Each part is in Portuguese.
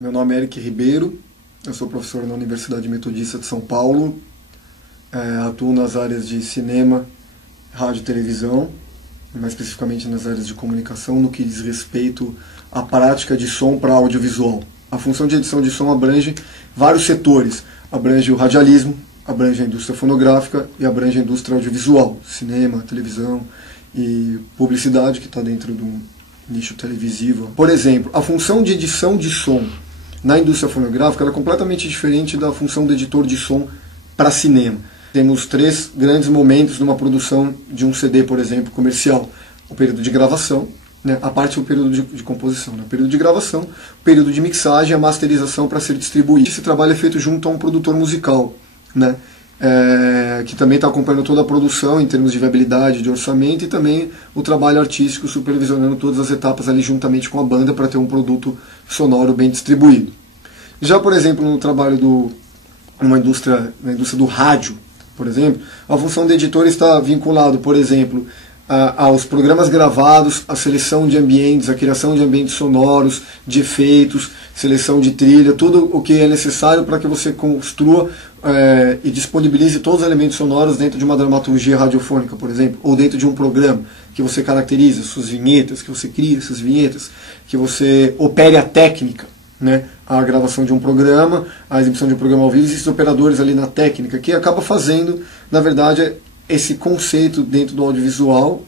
Meu nome é Eric Ribeiro, eu sou professor na Universidade Metodista de São Paulo, atuo nas áreas de cinema, rádio e televisão, mais especificamente nas áreas de comunicação, no que diz respeito à prática de som para audiovisual. A função de edição de som abrange vários setores, abrange o radialismo, abrange a indústria fonográfica e abrange a indústria audiovisual, cinema, televisão e publicidade, que está dentro do nicho televisivo. Por exemplo, a função de edição de som na indústria fonográfica ela é completamente diferente da função do editor de som para cinema. Temos três grandes momentos numa produção de um CD, por exemplo, comercial. O período de gravação, a parte é o período de composição. O período de gravação, o período de mixagem e a masterização para ser distribuído. Esse trabalho é feito junto a um produtor musical, que também está acompanhando toda a produção em termos de viabilidade, de orçamento, e também o trabalho artístico supervisionando todas as etapas ali juntamente com a banda para ter um produto sonoro bem distribuído. Já, por exemplo, no trabalho na indústria do rádio, por exemplo, a função do editor está vinculado, por exemplo, aos programas gravados, a seleção de ambientes, a criação de ambientes sonoros, de efeitos, seleção de trilha, tudo o que é necessário para que você construa e disponibilize todos os elementos sonoros dentro de uma dramaturgia radiofônica, por exemplo, ou dentro de um programa que você caracteriza, suas vinhetas, que você cria essas vinhetas, que você opere a técnica, a gravação de um programa, a exibição de um programa ao vivo, esses operadores ali na técnica, que acaba fazendo, na verdade, esse conceito dentro do audiovisual,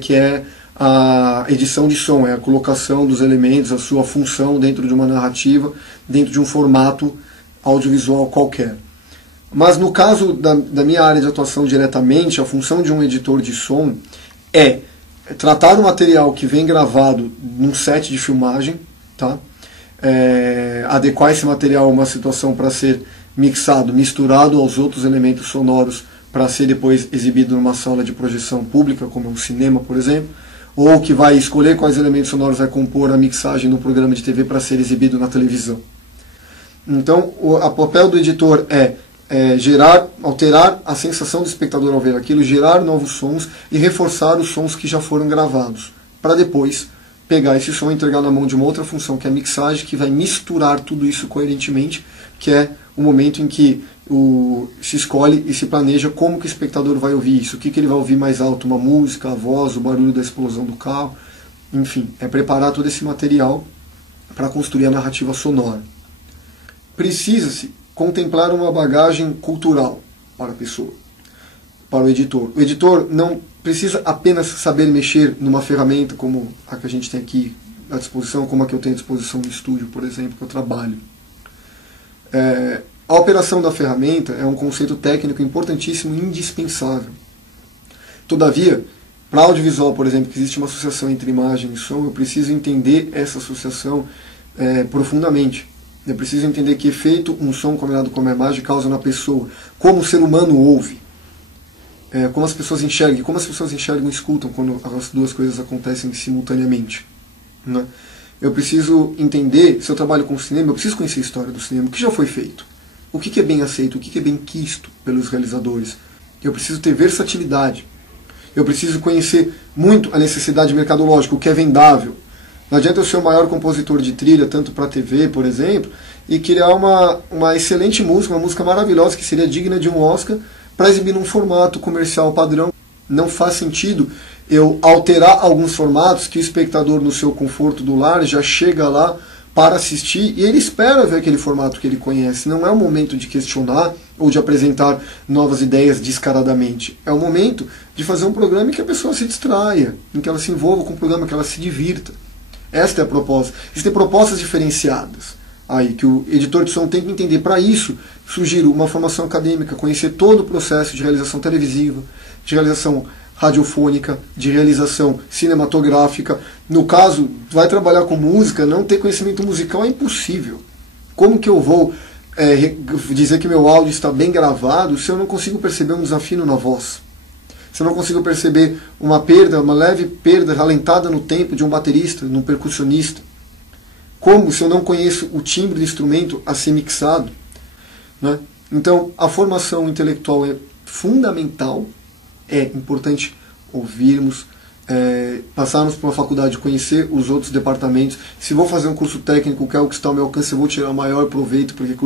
que é a edição de som, é a colocação dos elementos, a sua função dentro de uma narrativa, dentro de um formato audiovisual qualquer. Mas no caso da minha área de atuação diretamente, a função de um editor de som é tratar o material que vem gravado num set de filmagem, adequar esse material a uma situação para ser mixado, misturado aos outros elementos sonoros para ser depois exibido numa sala de projeção pública, como um cinema, por exemplo, ou que vai escolher quais elementos sonoros vai compor a mixagem no programa de TV para ser exibido na televisão. Então, o papel do editor é alterar a sensação do espectador ao ver aquilo, gerar novos sons e reforçar os sons que já foram gravados, para depois pegar esse som e entregar na mão de uma outra função, que é a mixagem, que vai misturar tudo isso coerentemente, que é o momento em que se escolhe e se planeja como que o espectador vai ouvir isso, o que ele vai ouvir mais alto, uma música, a voz, o barulho da explosão do carro, enfim, é preparar todo esse material para construir a narrativa sonora. Precisa-se contemplar uma bagagem cultural para a pessoa, para o editor. O editor não precisa apenas saber mexer numa ferramenta como a que a gente tem aqui à disposição, como a que eu tenho à disposição no estúdio, por exemplo, que eu trabalho. A operação da ferramenta é um conceito técnico importantíssimo e indispensável. Todavia, para audiovisual, por exemplo, que existe uma associação entre imagem e som, eu preciso entender essa associação profundamente. Eu preciso entender que efeito um som combinado com uma imagem causa na pessoa, como o ser humano ouve, como as pessoas enxergam e escutam quando as duas coisas acontecem simultaneamente. Eu preciso entender, se eu trabalho com cinema, eu preciso conhecer a história do cinema, o que já foi feito, o que é bem aceito, o que é bem quisto pelos realizadores. Eu preciso ter versatilidade, eu preciso conhecer muito a necessidade mercadológica, o que é vendável. Não adianta eu ser o maior compositor de trilha, tanto para a TV, por exemplo, e criar uma excelente música, uma música maravilhosa, que seria digna de um Oscar, para exibir num formato comercial padrão. Não faz sentido eu alterar alguns formatos que o espectador, no seu conforto do lar, já chega lá para assistir e ele espera ver aquele formato que ele conhece. Não é o momento de questionar ou de apresentar novas ideias descaradamente. É o momento de fazer um programa em que a pessoa se distraia, em que ela se envolva com o programa, que ela se divirta. Esta é a proposta. Existem propostas diferenciadas aí que o editor de som tem que entender. Para isso, sugiro uma formação acadêmica, conhecer todo o processo de realização televisiva, de realização radiofônica, de realização cinematográfica. No caso, vai trabalhar com música, não ter conhecimento musical é impossível. Como que eu vou dizer que meu áudio está bem gravado se eu não consigo perceber um desafino na voz? Se eu não consigo perceber uma leve perda ralentada no tempo de um baterista, de um percussionista? Como se eu não conheço o timbre do instrumento a ser mixado? Então, a formação intelectual é fundamental, é importante ouvirmos, passarmos por uma faculdade, conhecer os outros departamentos. Se vou fazer um curso técnico, que é o que está ao meu alcance, eu vou tirar maior proveito, porque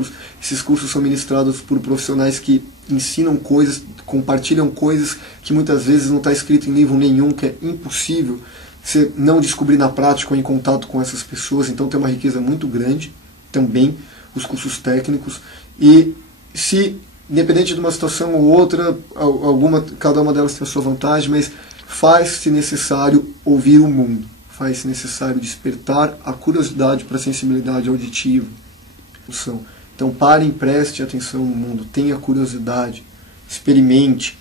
esses cursos são ministrados por profissionais que ensinam coisas, compartilham coisas que muitas vezes não está escrito em livro nenhum, que é impossível você não descobrir na prática ou em contato com essas pessoas. Então tem uma riqueza muito grande também, os cursos técnicos. E se, independente de uma situação ou outra, cada uma delas tem a sua vantagem, mas faz-se necessário ouvir o mundo, faz-se necessário despertar a curiosidade para a sensibilidade auditiva. Então parem, preste atenção no mundo, tenha curiosidade, experimente,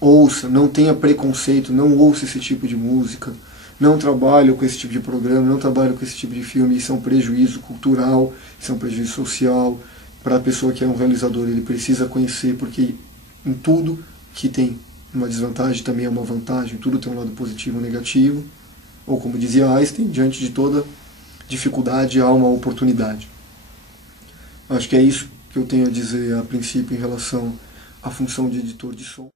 ouça, não tenha preconceito, não ouça esse tipo de música, não trabalhe com esse tipo de programa, não trabalhe com esse tipo de filme. Isso é um prejuízo cultural, isso é um prejuízo social. Para a pessoa que é um realizador, ele precisa conhecer, porque em tudo que tem uma desvantagem também é uma vantagem, tudo tem um lado positivo ou negativo, ou como dizia Einstein, diante de toda dificuldade há uma oportunidade. Acho que é isso que eu tenho a dizer a princípio em relação à função de editor de som.